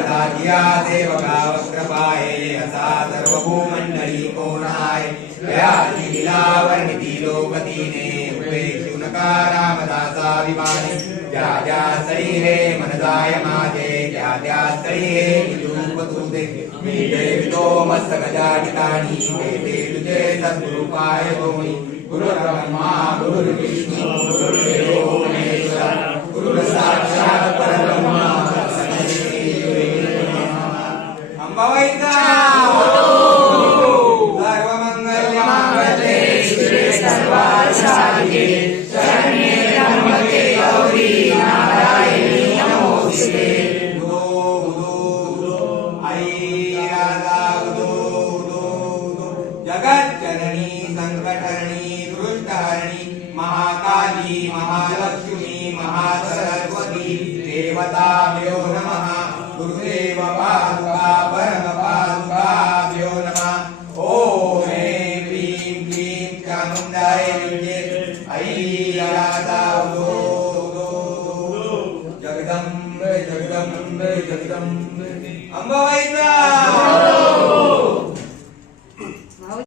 शारदाजिया देवकावस्त्रपाये असा सर्व भूमंडळी कोणाय व्याधी लीलावर्णिती लोकतीने उपेक्षु नका रामदासाभिमानी ज्या ज्या स्थळी हे मन जाय माझे त्या त्या स्थळी हे निरूप तुझे मी देवितो मस्तकजा ठिकाणी भेटे तुझे सद्गुरुपाय होई गुरुर्ब्रह्मा गुरुर्विष्णू गुरुर्देवो महेश्वर गुरु साक्षात परब्रह्म तस्मै श्री गुरुवे नमः। अंबाबाईचा सर्वमंगलमांगल्ये शिवे सर्वार्थसाधिके शरण्ये त्र्यंबके गौरी नारायणी नमोस्तुते। आई राधा जगज्जननी संकटहरणी दुष्टहरणी महाकाली महालक्ष्मी महासरस्वती देवताभ्यो नमः। गुरुदेव पादुका परम पादुकाभ्यो नमः। ओम ऐं ह्रीं क्लीं चामुण्डाय विद्ये ऐ राधा जगदम्बे जगदम्बे जगदम्बे। अंबाबाईचा